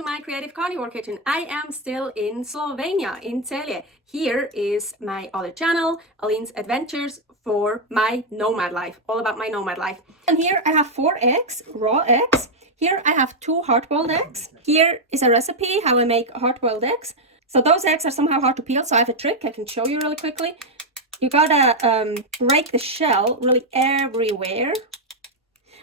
to my creative carnivore kitchen. I am still in Slovenia, in Celje. Here is my other channel, Aline's Adventures for my nomad life, all about my nomad life. And here I have 4 eggs, raw eggs. Here I have 2 hard-boiled eggs. Here is a recipe how I make hard-boiled eggs. So those eggs are somehow hard to peel, so I have a trick I can show you really quickly. You gotta break the shell really everywhere.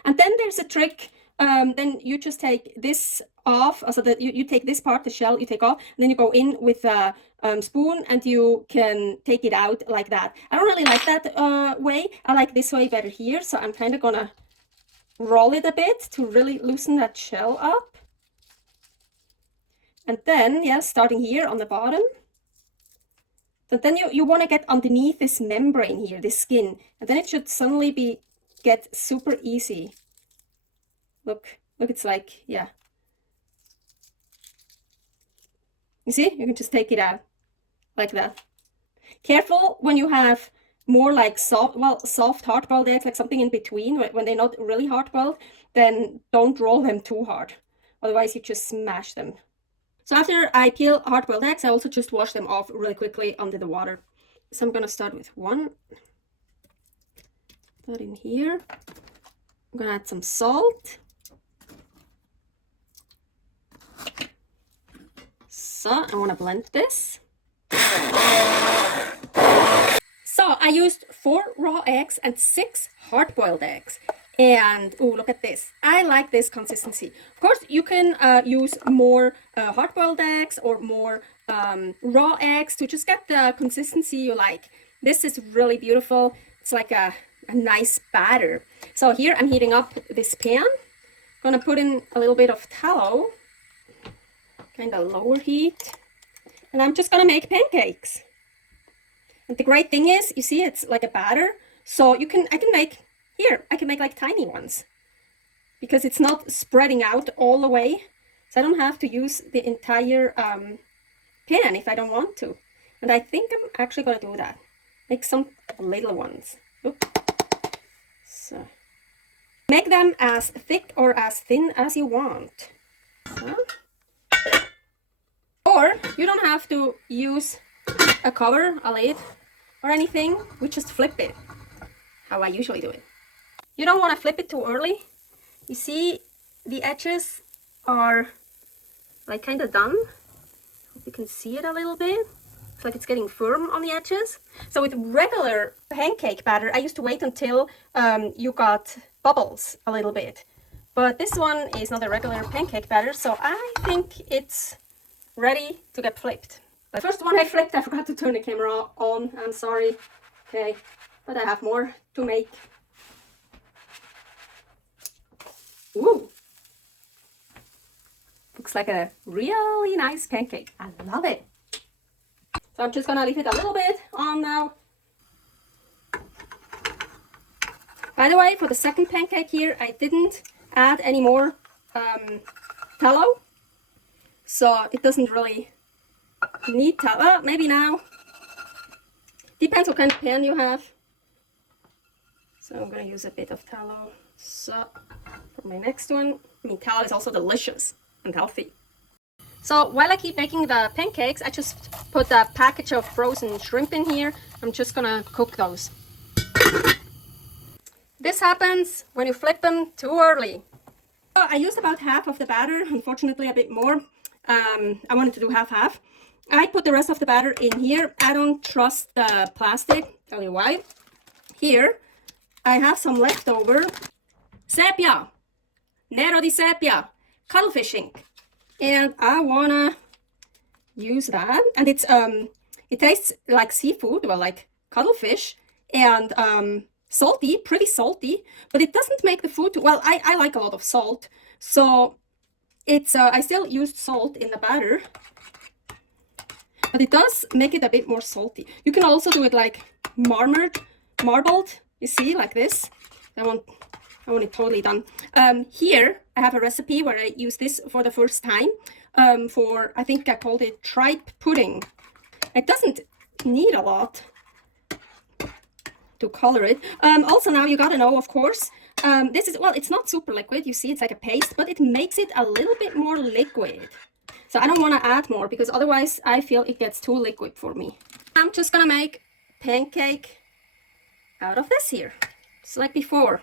And then there's a trick. Then you just take this off, so that you take this part, the shell, you take off, and then you go in with a spoon and you can take it out like that. I don't really like that way. I like this way better here, so I'm kind of gonna roll it a bit to really loosen that shell up. And then, yeah, starting here on the bottom. But then you want to get underneath this membrane here, this skin, and then it should suddenly get super easy. Look, it's like, yeah. You see, you can just take it out like that. Careful when you have more like soft hard-boiled eggs, like something in between, when they're not really hard-boiled, then don't roll them too hard. Otherwise you just smash them. So after I peel hard-boiled eggs, I also just wash them off really quickly under the water. So I'm gonna start with one. Put in here. I'm gonna add some salt. So I want to blend this. So I used 4 raw eggs and 6 hard-boiled eggs. And oh, look at this. I like this consistency. Of course, you can use more hard-boiled eggs or more raw eggs to just get the consistency you like. This is really beautiful. It's like a nice batter. So here I'm heating up this pan. I'm gonna put in a little bit of tallow. Kind of lower heat, and I'm just gonna make pancakes. And the great thing is, you see, it's like a batter, so I can make like tiny ones because it's not spreading out all the way, so I don't have to use the entire pan if I don't want to. And I think I'm actually gonna do that, make some little ones. Oops. So make them as thick or as thin as you want. So. Or you don't have to use a cover, a lid, or anything. We just flip it, how I usually do it. You don't want to flip it too early. You see, the edges are like kind of done. Hope you can see it a little bit. It's like it's getting firm on the edges. So with regular pancake batter, I used to wait until you got bubbles a little bit. But this one is not a regular pancake batter, so I think it's ready to get flipped. The first one I flipped, I forgot to turn the camera on. I'm sorry. Okay, but I have more to make. Ooh, looks like a really nice pancake. I love it. So I'm just gonna leave it a little bit on now. By the way, for the second pancake here, I didn't add any more tallow. So it doesn't really need tallow. Well, maybe now. Depends what kind of pan you have. So I'm going to use a bit of tallow. So for my next one, I mean, tallow is also delicious and healthy. So while I keep making the pancakes, I just put a package of frozen shrimp in here. I'm just going to cook those. This happens when you flip them too early. So I used about half of the batter, unfortunately a bit more. I wanted to do half-half. I put the rest of the batter in here. I don't trust the plastic. Tell you why. Here, I have some leftover Sepia, Nero di Sepia, Cuttlefish Ink, and I wanna use that. And it's it tastes like seafood, well, like cuttlefish, and salty, pretty salty, but it doesn't make the food too well. I like a lot of salt, so. It's I still used salt in the batter, but it does make it a bit more salty. You can also do it like marbled, you see, like this. I want it totally done. Here I have a recipe where I use this for the first time for, I think I called it tripe pudding. It doesn't need a lot to color it. Also now you gotta know, of course, This is, well, it's not super liquid. You see, it's like a paste, but it makes it a little bit more liquid. So I don't want to add more because otherwise I feel it gets too liquid for me. I'm just gonna make pancake out of this here, just like before.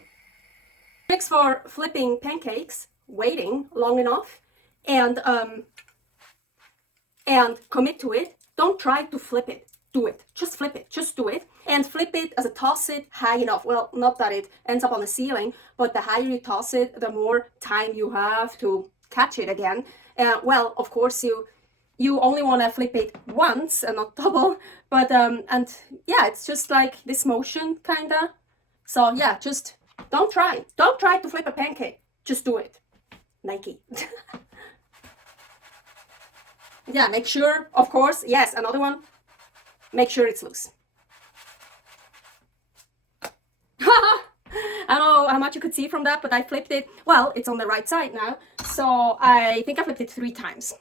Tricks for flipping pancakes: waiting long enough and commit to it. Don't try to flip it. Do it. Just flip it. Just do it. And flip it as a toss it high enough. Well, not that it ends up on the ceiling, but the higher you toss it, the more time you have to catch it again. Well, of course, you only want to flip it once and not double. But, and yeah, it's just like this motion, kind of. So, yeah, just don't try. Don't try to flip a pancake. Just do it. Nike. Yeah, make sure, of course, yes, another one. Make sure it's loose. I don't know how much you could see from that, but I flipped it. Well, it's on the right side now. So I think I flipped it 3 times.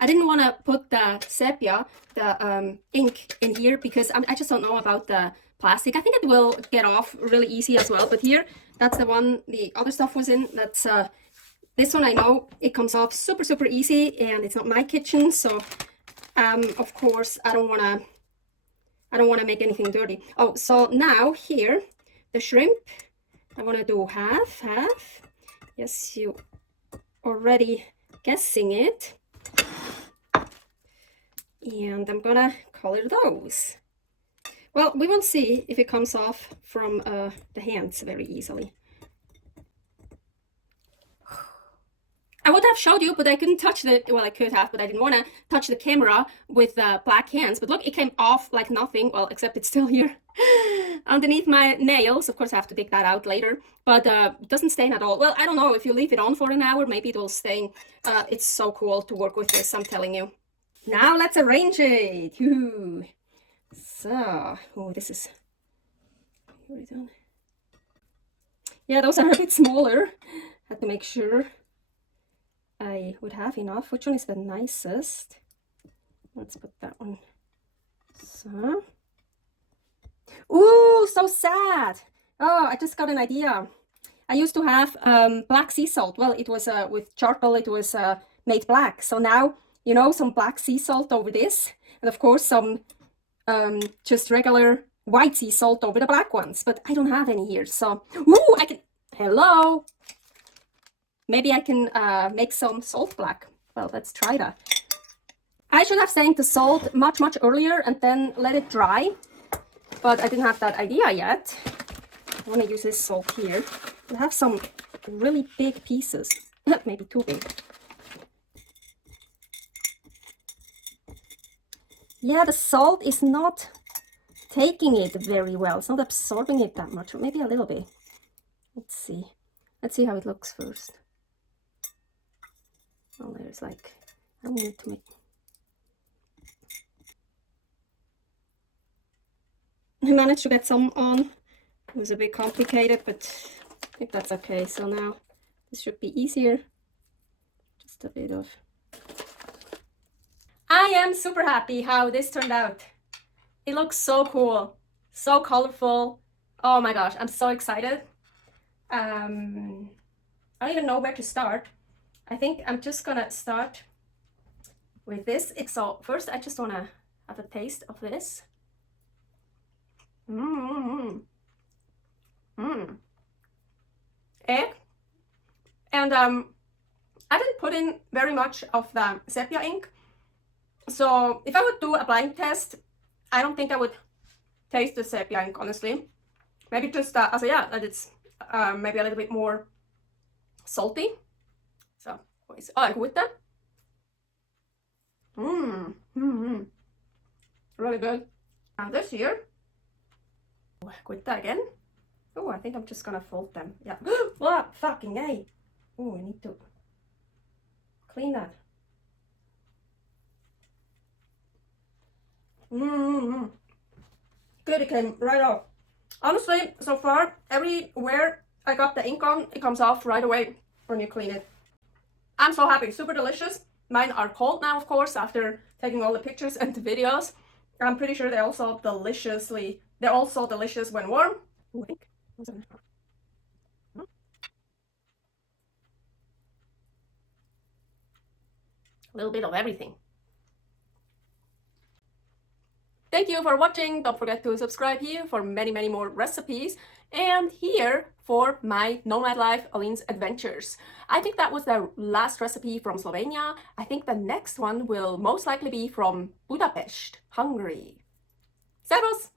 I didn't want to put the sepia, the ink in here because I just don't know about the plastic. I think it will get off really easy as well. But here, that's the one the other stuff was in. That's this one I know it comes off super, super easy, and it's not my kitchen. So of course, I don't want to make anything dirty. Oh, so now here, the shrimp, I want to do half. Yes, you already guessing it. And I'm gonna color those. Well, we will see if it comes off from the hands very easily. I would have showed you, but I couldn't touch the, well, I could have, but I didn't want to touch the camera with black hands. But look, it came off like nothing. Well, except it's still here underneath my nails. Of course, I have to dig that out later, but it doesn't stain at all. Well, I don't know. If you leave it on for an hour, maybe it will stain. It's so cool to work with this, I'm telling you. Now let's arrange it. Ooh. So, oh, this is, what are you doing? Yeah, those are a bit smaller. Had to make sure I would have enough. Which one is the nicest? Let's put that one. So. Ooh, so sad. Oh, I just got an idea. I used to have black sea salt. Well, it was with charcoal, it was made black. So now, you know, some black sea salt over this. And of course, some just regular white sea salt over the black ones. But I don't have any here. So, ooh, I can, hello. Maybe I can make some salt black. Well, let's try that. I should have sank the salt much, much earlier and then let it dry. But I didn't have that idea yet. I want to use this salt here. I have some really big pieces. Maybe too big. Yeah, the salt is not taking it very well. It's not absorbing it that much. Maybe a little bit. Let's see. Let's see how it looks first. Oh, there's like, I want it to make. I managed to get some on. It was a bit complicated, but I think that's okay. So now this should be easier. Just a bit of. I am super happy how this turned out. It looks so cool, so colorful. Oh my gosh, I'm so excited. I don't even know where to start. I think I'm just gonna start with this. So first I just wanna have a taste of this. Egg. And I didn't put in very much of the sepia ink. So if I would do a blind test, I don't think I would taste the sepia ink, honestly. Maybe just, also yeah, that it's maybe a little bit more salty. So, oh, with that. Really good. And this here, with that again. Oh, I think I'm just gonna fold them. Yeah. What? Fucking A. Oh, I need to clean that. Good, it came right off. Honestly, so far, everywhere I got the ink on, it comes off right away when you clean it. I'm so happy, super delicious. Mine are cold now, of course, after taking all the pictures and the videos. I'm pretty sure they're also delicious when warm. Ooh, I think. A little bit of everything. Thank you for watching. Don't forget to subscribe here for many, many more recipes, and here for my nomad life, Aline's adventures. I think that was the last recipe from Slovenia. I think the next one will most likely be from Budapest, Hungary. Servus!